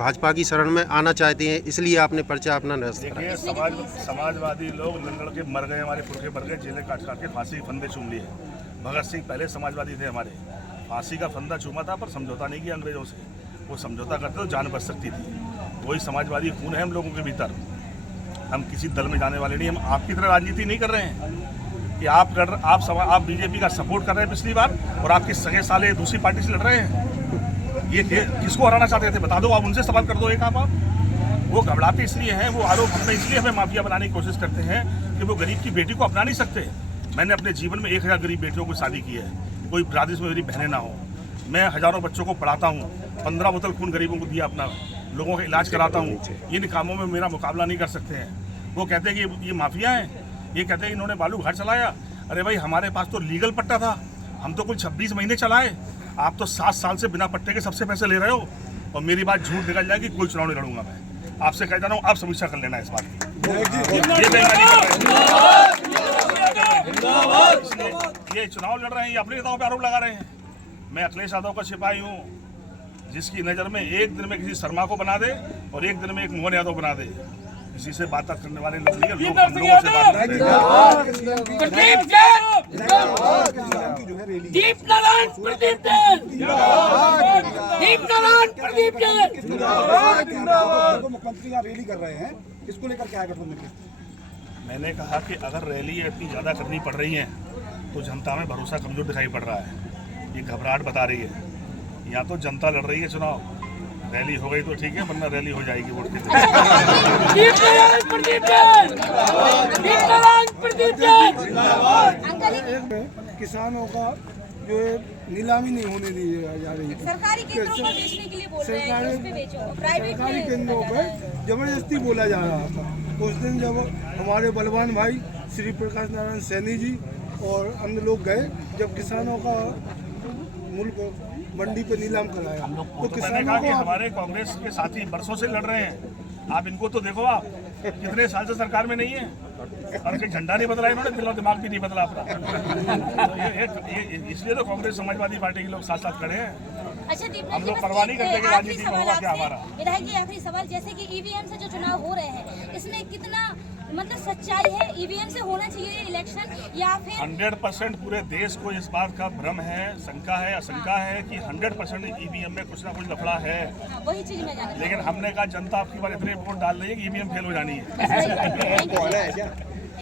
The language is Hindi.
भाजपा की शरण में आना चाहते हैं, इसलिए आपने पर्चा अपना निरस्त करा। देखिए, समाजवादी लोग लड़ के मर गए, हमारे पुरखे मर गए, जेलें काट काट के फांसी के फंदे चूम लिए। भगत सिंह पहले समाजवादी थे हमारे, फांसी का फंदा चूमा था पर समझौता नहीं किया अंग्रेजों से। वो समझौता करते तो जान बच सकती थी। वही समाजवादी खून है हम लोगों के भीतर। हम किसी दल में जाने वाले नहीं। हम आपकी तरह राजनीति नहीं कर रहे हैं कि आप बीजेपी का सपोर्ट कर रहे हैं पिछली बार और आपके सगे साले दूसरी पार्टी से लड़ रहे हैं। ये किसको हराना चाहते थे बता दो, आप उनसे सवाल कर दो एक आप। वो घबराते इसलिए हैं, वो आरोप हमें इसलिए हमें माफिया बनाने की कोशिश करते हैं कि वो गरीब की बेटी को अपना नहीं सकते। मैंने अपने जीवन में 1000 गरीब बेटियों को शादी की है, कोई बिरादरी में मेरी बहनें ना हो। मैं हजारों बच्चों को पढ़ाता हूँ, 15 बोतल खून गरीबों को दिया अपना, लोगों का इलाज कराता हूँ। इन कामों में मेरा मुकाबला नहीं कर सकते हैं। वो कहते हैं कि ये माफिया हैं, ये कहते हैं इन्होंने बालू घाट चलाया। अरे भाई, हमारे पास तो लीगल पट्टा था, हम तो कुल 26 महीने चलाए। आप तो 7 साल से बिना पट्टे के सबसे पैसे ले रहे हो और मेरी बात झूठ निकल जाएगी। कोई चुनाव नहीं लड़ूंगा मैं, आपसे कह रहा हूँ। आप समीक्षा कर लेना इस बात की। ये चुनाव लड़ रहे हैं, ये अपने नेताओं पर आरोप लगा रहे हैं। मैं अखिलेश यादव का सिपाही हूँ, जिसकी नज़र में एक दिन में किसी शर्मा को बना दे और एक दिन में एक मोहन यादव बना दे। किसी से बात करने वाले लोग नहीं, लोग हम लोगों से बात करते हैं। मुख्यमंत्री यहाँ रैली कर रहे हैं, इसको लेकर क्या गठबंधन? मैंने कहा कि अगर रैली इतनी ज़्यादा करनी पड़ रही है तो जनता में भरोसा कमजोर दिखाई पड़ रहा है। ये घबराहट बता रही है। यहाँ तो जनता लड़ रही है चुनाव, रैली हो गई तो ठीक है, वरना रैली हो जाएगी वोट के दिन। किसानों का जो है नीलामी नहीं होने दी जा रही है। सरकारी केंद्रों को बेचने के लिए बोल रहे हैं कि उस पे बेचो, प्राइवेट सरकारी केंद्रों पर जबरदस्ती बोला जा रहा था। उस दिन जब हमारे बलवान भाई श्री प्रकाश नारायण सैनी जी और अन्य लोग गए, जब किसानों का मुल्क मंडी पे नीलाम कराया, तो मैंने कहा कि हमारे कांग्रेस के साथी बरसों से लड़ रहे हैं। आप इनको तो देखो, आप कितने साल से सरकार में नहीं है और कोई झंडा नहीं बदला इन्होंने, दिलो दिमाग भी नहीं बदला अपना। तो इसलिए तो कांग्रेस समाजवादी पार्टी के लोग साथ साथ खड़े हैं। अच्छा दीपक, हम लोग परवाह नहीं करते कि राजनीति में होगा क्या हमारा। विधायक जी, आखिरी सवाल, जैसे कि ईवीएम से जो चुनाव हो रहे हैं, इसमें कितना मतलब सच्चाई है? ईवीएम से होना चाहिए इलेक्शन या फिर 100% पूरे देश को इस बात का भ्रम है, शंका है, आशंका है कि 100% ईवीएम में कुछ ना कुछ लफड़ा है। वही चीज मैं जानना। लेकिन हमने कहा जनता आपकी बार इतने वोट डाल रही है कि ईवीएम फेल हो जानी है। Thank you.